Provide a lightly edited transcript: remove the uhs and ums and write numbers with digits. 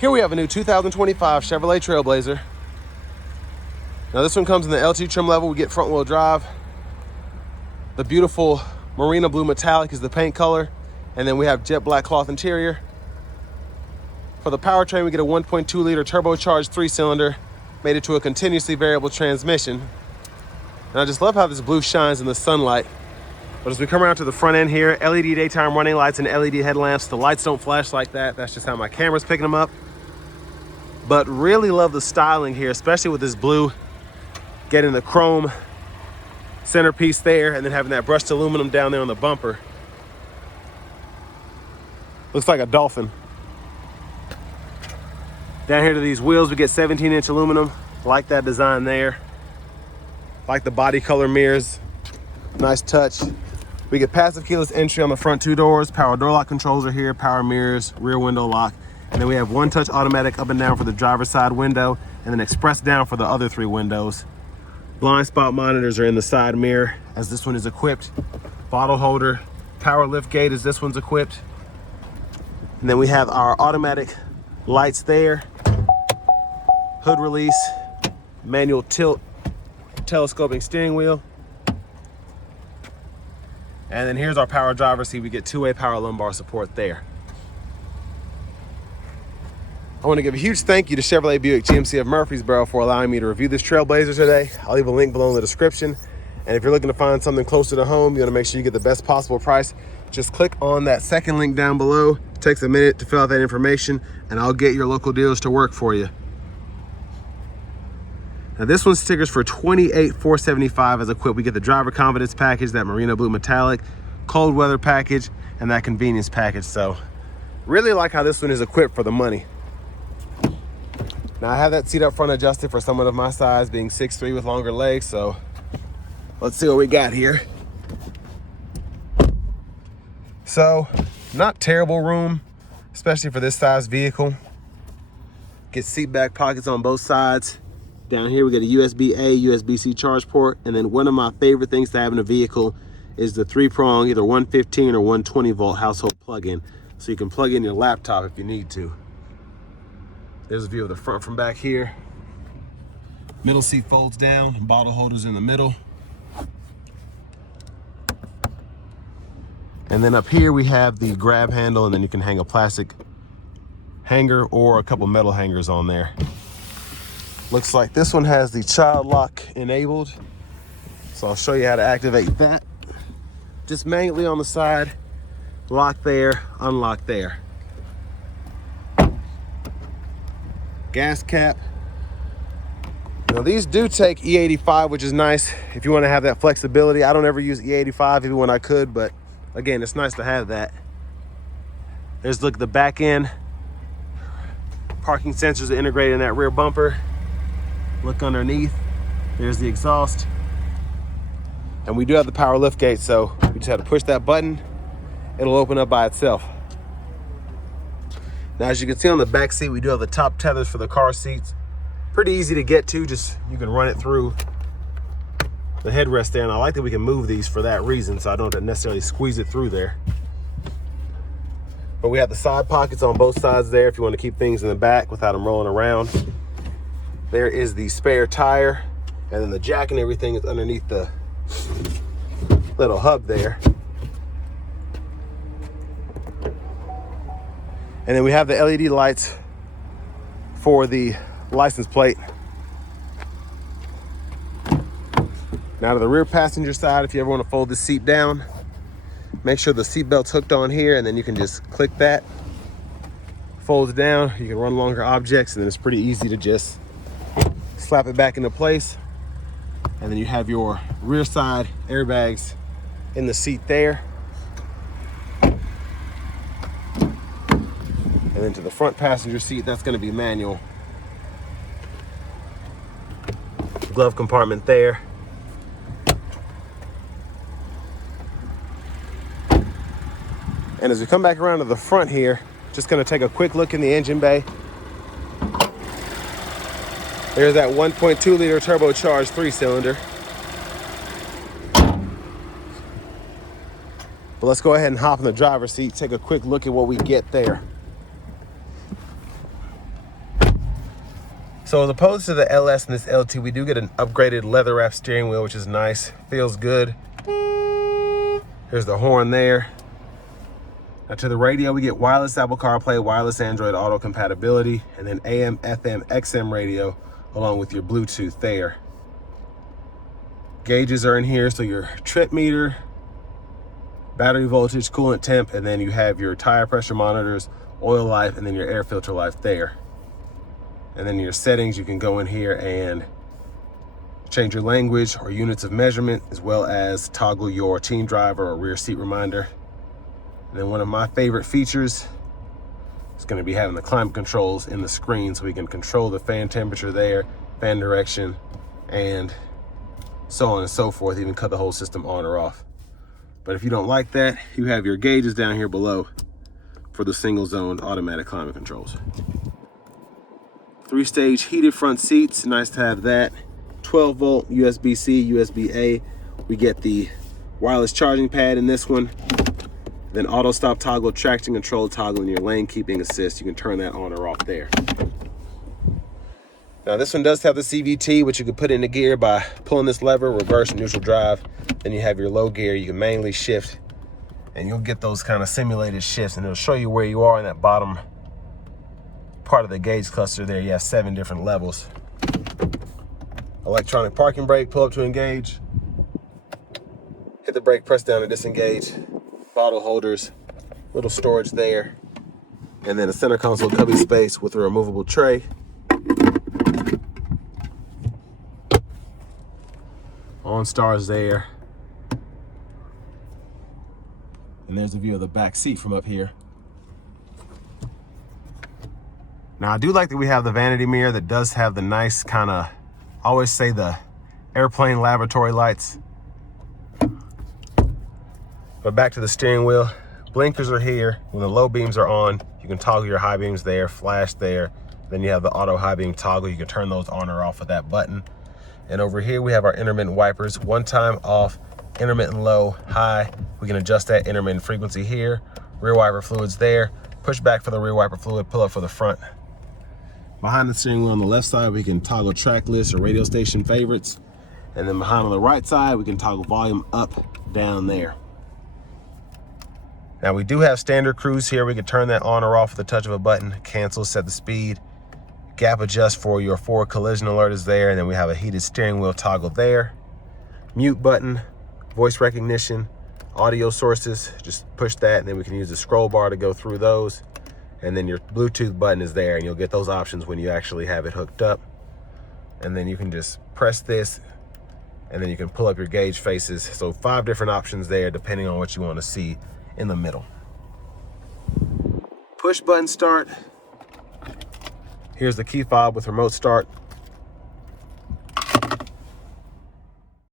Here we have a new 2025 Chevrolet Trailblazer. Now this one comes in the LT trim level. We get front wheel drive. The beautiful Marina Blue Metallic is the paint color. And then we have jet black cloth interior. For the powertrain, we get a 1.2 liter turbocharged 3-cylinder, made it to a continuously variable transmission. And I just love how this blue shines in the sunlight. But as we come around to the front end here, LED daytime running lights and LED headlamps. The lights don't flash like that. That's just how my camera's picking them up. But really love the styling here, especially with this blue, getting the chrome centerpiece there and then having that brushed aluminum down there on the bumper. Looks like a dolphin. Down here to these wheels, we get 17-inch aluminum. Like that design there. Like the body color mirrors. Nice touch. We get passive keyless entry on the front 2 doors. Power door lock controls are here. Power mirrors, rear window lock. And then we have one touch automatic up and down for the driver's side window, and then express down for the other 3 windows. Blind spot monitors are in the side mirror as this one is equipped. Bottle holder, power lift gate as this one's equipped. And then we have our automatic lights there. Hood release, manual tilt, telescoping steering wheel. And then here's our power driver's seat. We get 2-way power lumbar support there. I want to give a huge thank you to Chevrolet Buick GMC of Murfreesboro for allowing me to review this Trailblazer today. I'll leave a link below in the description. And if you're looking to find something closer to home, you want to make sure you get the best possible price, just click on that second link down below. It takes a minute to fill out that information, and I'll get your local dealers to work for you. Now this one stickers for $28,475 as equipped. We get the driver confidence package, that Marina Blue Metallic, cold weather package, and that convenience package. So really like how this one is equipped for the money. Now I have that seat up front adjusted for someone of my size, being 6'3" with longer legs. So let's see what we got here. So not terrible room, especially for this size vehicle. Get seat back pockets on both sides. Down here we get a USB-A, USB-C charge port, and then one of my favorite things to have in a vehicle is the 3-prong, either 115 or 120 volt household plug-in. So you can plug in your laptop if you need to. There's a view of the front from back here. Middle seat folds down, and bottle holders in the middle. And then up here we have the grab handle, and then you can hang a plastic hanger or a couple metal hangers on there. Looks like this one has the child lock enabled. So I'll show you how to activate that. Just manually on the side, lock there, unlock there. Gas cap. Now these do take E85, which is nice if you want to have that flexibility. I don't ever use E85 even when I could, but again, it's nice to have that. There's look at the back end. Parking sensors are integrated in that rear bumper. Look underneath, there's the exhaust. And we do have the power lift gate, so we just have to push that button. It'll open up by itself. Now, as you can see on the back seat, we do have the top tethers for the car seats. Pretty easy to get to, just you can run it through the headrest there. And I like that we can move these for that reason, so I don't have to necessarily squeeze it through there. But we have the side pockets on both sides there if you want to keep things in the back without them rolling around. There is the spare tire, and then the jack and everything is underneath the little hub there. And then we have the LED lights for the license plate. Now to the rear passenger side, if you ever want to fold this seat down, make sure the seat belt's hooked on here, and then you can just click that, folds down. You can run longer objects, and then it's pretty easy to just slap it back into place. And then you have your rear side airbags in the seat there. And then to the front passenger seat, that's going to be manual. Glove compartment there. And as we come back around to the front here, just going to take a quick look in the engine bay. There's that 1.2 liter turbocharged 3-cylinder. But let's go ahead and hop in the driver's seat, take a quick look at what we get there. So as opposed to the LS and this LT, we do get an upgraded leather wrap steering wheel, which is nice, feels good. Here's the horn there. Now to the radio, we get wireless Apple CarPlay, wireless Android Auto compatibility, and then AM, FM, XM radio, along with your Bluetooth there. Gauges are in here, so your trip meter, battery voltage, coolant temp, and then you have your tire pressure monitors, oil life, and then your air filter life there. And then your settings, you can go in here and change your language or units of measurement, as well as toggle your team driver or rear seat reminder. And then one of my favorite features is going to be having the climate controls in the screen, so we can control the fan temperature there, fan direction, and so on and so forth, even cut the whole system on or off. But if you don't like that, you have your gauges down here below for the single zoned automatic climate controls. 3-stage heated front seats, nice to have that. 12 volt USB-C, USB-A. We get the wireless charging pad in this one. Then auto stop toggle, traction control toggle, and your lane keeping assist. You can turn that on or off there. Now this one does have the CVT, which you can put into gear by pulling this lever, reverse and neutral drive. Then you have your low gear, you can manually shift, and you'll get those kind of simulated shifts, and it'll show you where you are in that bottom part of the gauge cluster there. You have 7 different levels. Electronic parking brake, pull up to engage. Hit the brake, press down to disengage. Bottle holders, little storage there, and then a center console cubby space with a removable tray. OnStar's there. And there's a view of the back seat from up here. Now I do like that we have the vanity mirror that does have the nice kind of, I always say, the airplane lavatory lights. But back to the steering wheel. Blinkers are here. When the low beams are on, you can toggle your high beams there, flash there. Then you have the auto high beam toggle. You can turn those on or off with that button. And over here we have our intermittent wipers. One time off, intermittent low, high. We can adjust that intermittent frequency here. Rear wiper fluids there. Push back for the rear wiper fluid, pull up for the front. Behind the steering wheel on the left side, we can toggle track list or radio station favorites. And then behind on the right side, we can toggle volume up, down there. Now we do have standard cruise here. We can turn that on or off with the touch of a button. Cancel, set the speed. Gap adjust for your forward collision alert is there. And then we have a heated steering wheel toggle there. Mute button, voice recognition, audio sources. Just push that and then we can use the scroll bar to go through those. And then your Bluetooth button is there, and you'll get those options when you actually have it hooked up. And then you can just press this and then you can pull up your gauge faces. So 5 different options there depending on what you want to see in the middle. Push button start. Here's the key fob with remote start.